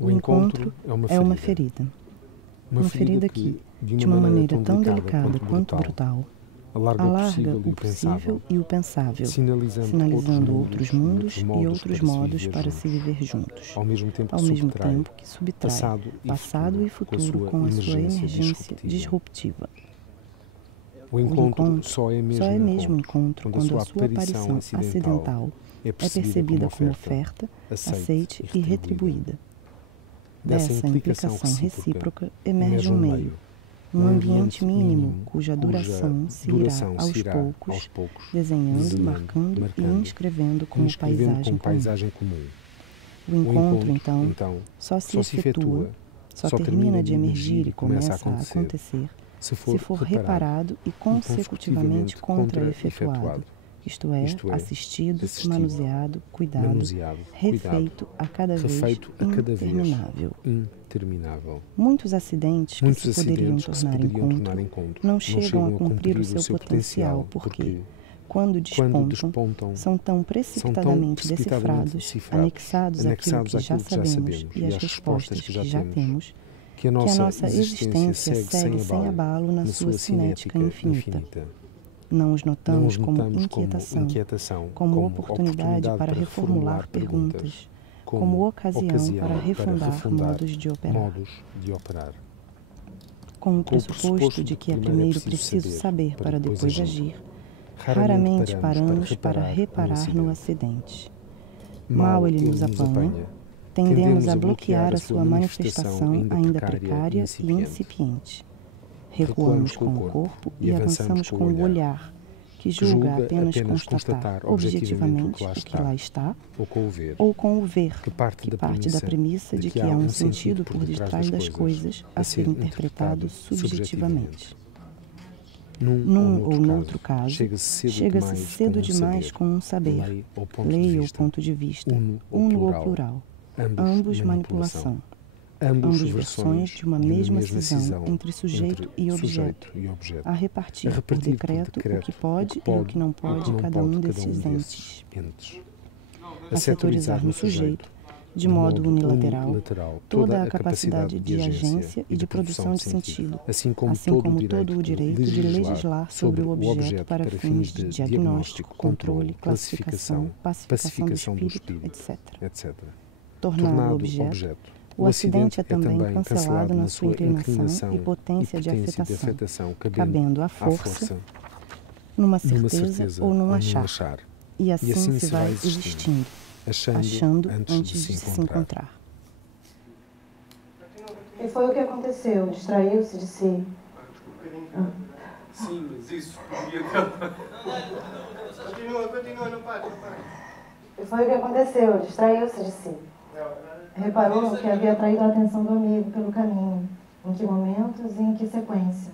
O encontro é uma ferida. Uma ferida que, de uma maneira tão delicada quanto brutal, alarga o possível e o pensável, sinalizando outros mundos e outros modos para se viver juntos, ao mesmo tempo que subtrai passado e futuro com a sua emergência disruptiva. O encontro só é mesmo encontro quando a sua aparição acidental é percebida como oferta, aceite e retribuída. Dessa implicação recíproca emerge um meio, um ambiente mínimo cuja duração se irá aos poucos, desenhando, marcando e inscrevendo como paisagem comum. O encontro, então, só se efetua, só termina de emergir e começa a acontecer se for reparado e consecutivamente contra-efetuado, isto é, assistido, manuseado, cuidado, refeito a cada vez interminável. Muitos acidentes que se poderiam tornar encontro não chegam a cumprir o seu potencial porque, quando despontam, são tão precipitadamente decifrados, anexados àquilo que já sabemos e às respostas que já temos, que a nossa existência segue sem abalo na sua cinética infinita. Não os notamos como inquietação, como oportunidade para reformular perguntas, como ocasião para refundar modos de operar. Com o pressuposto de que é primeiro preciso saber para depois agir, raramente paramos para reparar no acidente. Mal ele nos apanha, tendemos a bloquear a sua manifestação ainda precária e incipiente. Recuamos com o corpo e avançamos com o olhar, que julga apenas constatar objetivamente o que lá está, ou com o ver, que parte da premissa de que há um sentido por detrás das coisas a ser interpretado subjetivamente. Num ou noutro caso, chega-se cedo demais com um saber, lei ou ponto de vista, uno ou plural, ambos manipulação. Ambos versões de uma mesma cisão entre sujeito e objeto, a repartir por decreto o que pode e o que não pode cada um desses entes. A setorizar no sujeito, de modo unilateral, toda a capacidade de agência e de produção de sentido, assim como todo o direito de legislar sobre o objeto para fins de diagnóstico, controle, classificação, pacificação do espírito, etc. Tornado objeto, o acidente é também cancelado na sua inclinação e potência de afetação, cabendo à força, numa certeza ou num achar. E assim se vai existindo, achando antes de se encontrar. E foi o que aconteceu? Distraiu-se de si? Sim, mas isso podia Continua, não para. E foi o que aconteceu? Distraiu-se de si? Reparou no que havia atraído a atenção do amigo pelo caminho, em que momentos e em que sequência.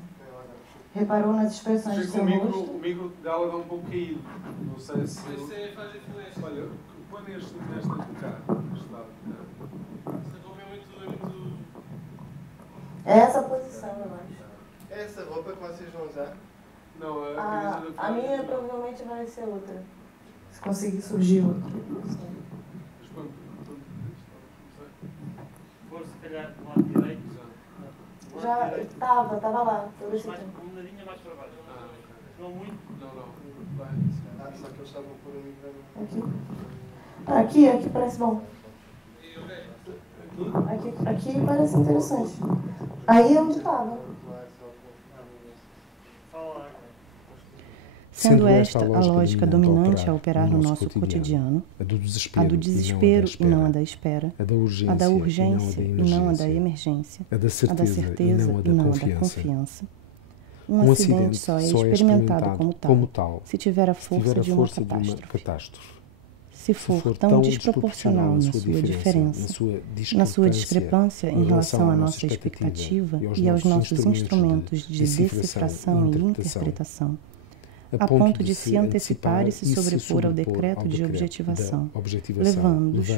Reparou nas expressões de seu rosto. O micro dela dá um pouco caído. Não sei se... Olha, põe nesta tocar. É essa posição, eu acho. É essa roupa que vocês vão usar? Não, a minha provavelmente vai ser outra. Se conseguir surgir outra. Se calhar do lado direito. Já estava lá. Mais um nadinha mais para baixo. Não muito? Não. Só que eles estavam a pôr o microfone. Aqui parece bom. Aqui parece interessante. Aí é onde estava. Sendo esta a lógica dominante a operar no nosso cotidiano, a do desespero e não a da espera, a da urgência e não a da emergência, a da certeza e não a da confiança, um acidente só é experimentado como tal se tiver a força de uma catástrofe. Se for tão desproporcional na sua diferença, na sua discrepância em relação à nossa expectativa e aos nossos instrumentos de decifração e interpretação, a ponto de se antecipar e se sobrepor ao decreto de objetivação, levando-nos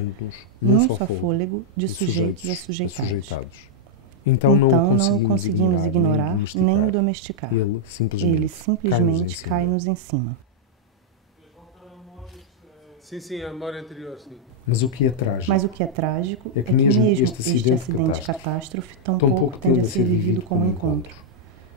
num só fôlego de sujeitos a sujeitados. Então não o conseguimos ignorar nem o domesticar. Ele simplesmente cai-nos em cima. Sim, a memória anterior, sim. Mas o que é trágico é que mesmo este acidente catástrofe tampouco tende a ser vivido como encontro,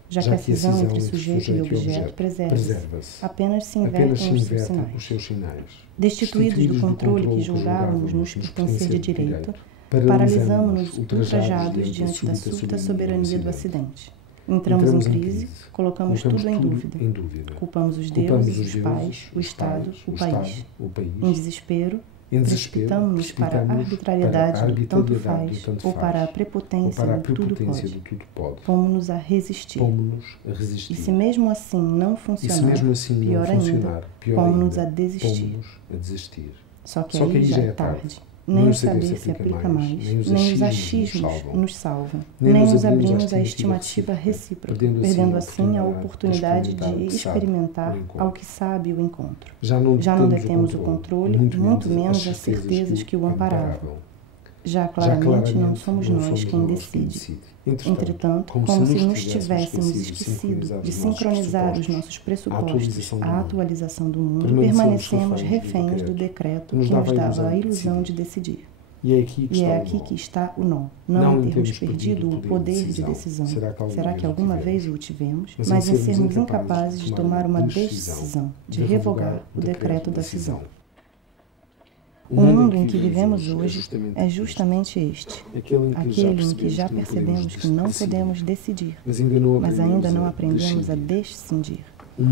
já que a cisão entre sujeito e objeto preserva-se, apenas se invertem os seus sinais. Destituídos do controle que julgávamos nos pertencer de direito, paralisamo-nos ultrajados diante da súbita soberania do acidente. Entramos em crise, colocamos tudo em dúvida. Culpamos os deuses, os pais, o Estado, o país. Em desespero, precipitamos-nos para a arbitrariedade do tanto faz ou para a prepotência do tudo pode. Pomos-nos a resistir. E se mesmo assim não funcionar, pior ainda, pomos-nos a desistir. Só que aí já é tarde. Nem o saber se aplica mais, nem os achismos nos salvam, nem nos abrimos à estimativa recíproca, perdendo assim a oportunidade de experimentar ao que sabe o encontro. Já não detemos o controle, muito menos as certezas que o amparavam. Já claramente não somos nós quem decide. Entretanto, como se nos tivéssemos esquecido de sincronizar os nossos pressupostos à atualização do mundo, permanecemos reféns do decreto que nos dava a ilusão de decidir. E é aqui que está o nó. Não em termos perdido o poder de decisão. Será que alguma vez o tivemos? Mas em sermos incapazes de tomar uma decisão, de revogar o decreto da cisão. O mundo em que vivemos hoje é justamente este, aquele em que já percebemos que não podemos decidir, mas ainda não aprendemos a descindir. Um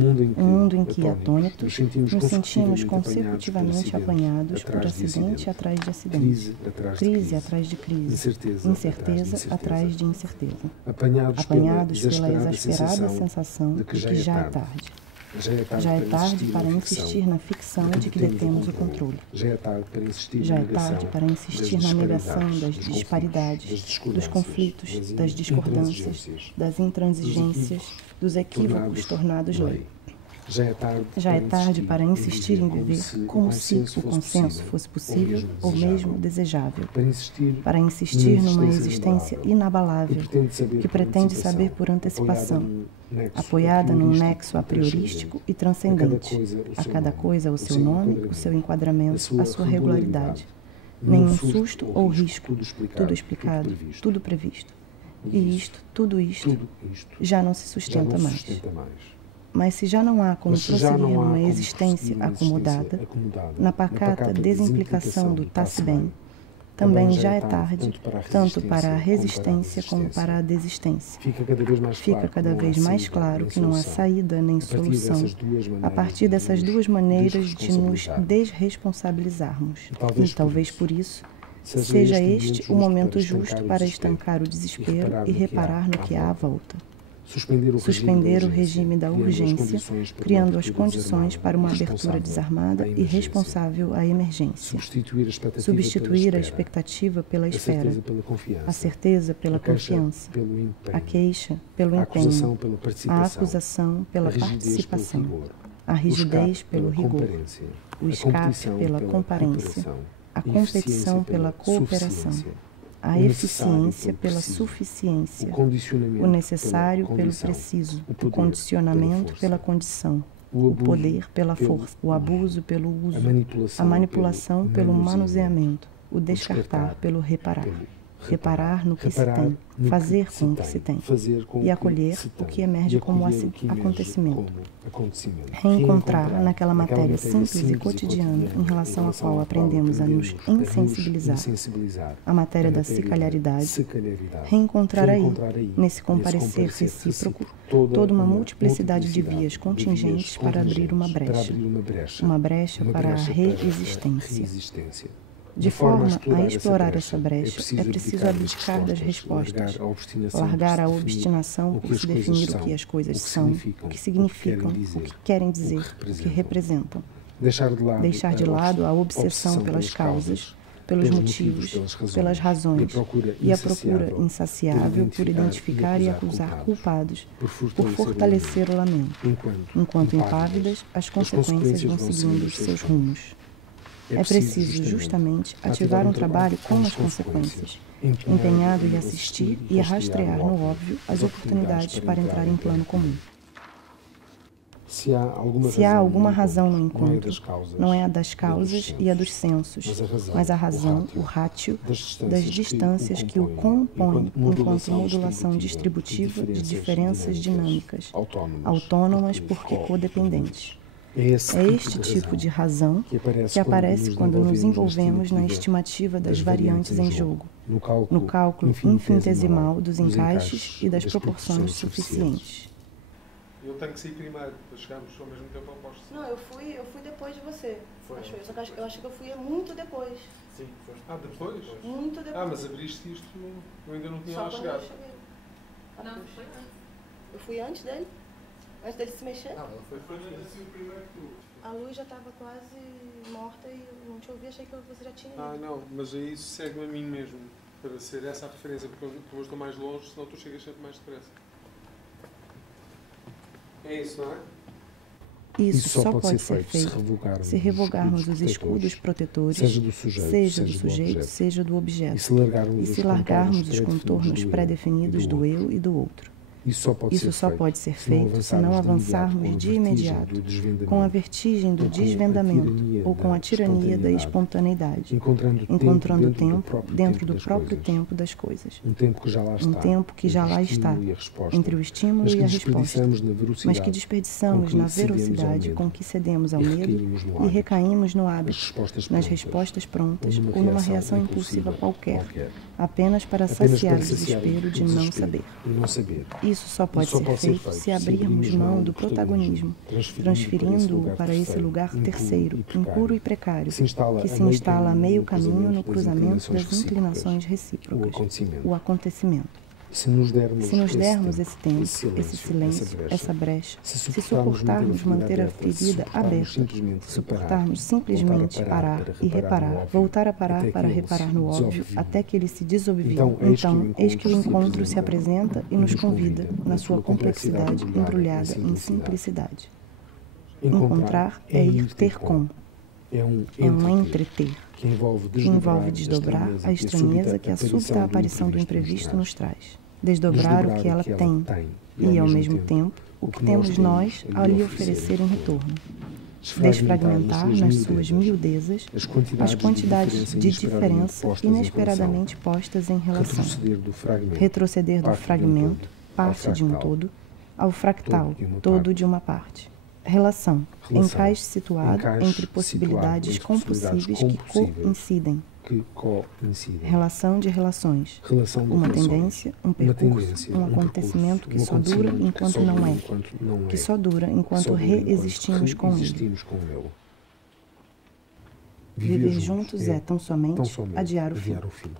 mundo em que, atônitos, nos sentimos consecutivamente apanhados por acidente atrás de acidente, crise atrás de crise, incerteza atrás de incerteza, apanhados pela exasperada sensação de que já é tarde. Já é tarde para insistir na ficção de que detemos o controle. Já é tarde para insistir na negação das disparidades, dos conflitos, das discordâncias, das intransigências, dos equívocos tornados lei. Já é tarde para insistir em viver como se o consenso fosse possível ou mesmo desejável. Para insistir numa existência inabalável que pretende saber por antecipação, apoiada num nexo a priorístico e transcendente. A cada coisa o seu nome, o seu enquadramento, a sua regularidade. Nenhum susto ou risco, tudo explicado, tudo previsto. E tudo isto, já não se sustenta mais. Mas se já não há como prosseguir numa existência acomodada, na pacata desimplicação do tá-se bem, também já é tarde, tanto para a resistência como para a desistência. Fica cada vez mais claro que não há saída nem solução a partir dessas duas maneiras de nos desresponsabilizarmos. E talvez por isso seja este o momento justo para estancar o desespero e reparar no que há à volta. Suspender o regime da urgência, criando as condições para uma abertura desarmada e responsável à emergência. Substituir a expectativa pela espera, a certeza pela confiança, a queixa pelo empenho, a acusação pela participação, a rigidez pelo rigor, o escape pela comparência, a competição pela cooperação, a eficiência pela suficiência, o necessário pelo preciso, o condicionamento pela condição, o poder pela força, o abuso pelo uso, a manipulação pelo manuseamento, o descartar pelo reparar. Reparar no que se tem, fazer com o que se tem e acolher o que emerge como acontecimento. Reencontrar naquela matéria simples e cotidiana em relação à qual aprendemos a nos insensibilizar, a matéria da sicaliaridade, reencontrar aí, nesse comparecer recíproco, toda uma multiplicidade de vias contingentes para abrir uma brecha para a reexistência. De forma a explorar essa brecha, é preciso abdicar das respostas, largar a obstinação por se definir o que as coisas são, o que significam, o que querem dizer, o que representam. Deixar de lado a obsessão pelas causas, pelos motivos, pelas razões e a procura insaciável por identificar e acusar culpados, por fortalecer o lamento. Enquanto impávidas, as consequências vão seguindo os seus rumos. É preciso, justamente, ativar um trabalho com as consequências, empenhado em assistir e a rastrear no óbvio as oportunidades para entrar em plano comum. Se há alguma razão no encontro, não é a das causas e a dos sensos, mas a razão, o ratio, das distâncias que o compõem enquanto modulação distributiva de diferenças dinâmicas, autônomas porque codependentes. É este tipo de razão que aparece quando nos envolvemos na estimativa das variantes em jogo, no cálculo infinitesimal dos encaixes e das proporções suficientes. Eu tenho que sair primeiro, para chegarmos ao mesmo tempo ao posto. Não, eu fui depois de você. Foi. Só que eu acho que eu fui muito depois. Sim, foi. Ah, depois? Muito depois. Ah, mas abriste isto, eu ainda não tinha lá chegado. Não, foi antes. Eu fui antes dele? Antes dele se mexer? Não, ela foi assim o primeiro que tu. A luz já estava quase morta e eu não te ouvi, achei que você já tinha ido. Ah, não, mas aí isso segue-me a mim mesmo, para ser essa a referência, porque eu estou mais longe, senão tu chegas sempre mais depressa. É isso, não é? Isso só pode ser feito se revogarmos os escudos protetores, seja do sujeito, seja do objeto, e se largarmos os contornos pré-definidos do eu e do outro. Isso só pode ser feito se não avançarmos de imediato com a vertigem do desvendamento ou com a tirania da espontaneidade, encontrando tempo dentro do próprio tempo das coisas. Um tempo que já lá está, entre o estímulo e a resposta, mas que desperdiçamos na velocidade com que cedemos ao medo e recaímos no hábito, nas respostas prontas ou numa reação impulsiva qualquer, apenas para saciar o desespero de não saber. Isso só pode ser feito se abrirmos mão do protagonismo, transferindo-o para esse lugar terceiro, impuro e precário, que se instala a meio caminho no cruzamento das inclinações recíprocas, o acontecimento. Se nos dermos esse tempo, esse silêncio, essa brecha, se suportarmos manter a ferida aberta, se suportarmos simplesmente parar e reparar, voltar a parar para reparar no óbvio até que ele se desobvie, então eis que o encontro se apresenta e nos convida, na sua complexidade embrulhada em simplicidade. Encontrar é ir ter com. É um entreter, que envolve desdobrar a estranheza que a súbita aparição do imprevisto nos traz. Desdobrar o que ela tem e, ao mesmo tempo, o que temos nós a lhe oferecer em retorno. Desfragmentar nas suas miudezas as quantidades de diferença inesperadamente postas em relação. Retroceder do fragmento, parte de um todo, ao fractal, todo de uma parte. Relação, encaixe situado entre possibilidades compossíveis que coincidem. Relação de relações. Uma tendência, um percurso, um acontecimento que só dura enquanto não é, que só dura enquanto reexistimos com ele. Viver juntos é tão somente adiar o fim.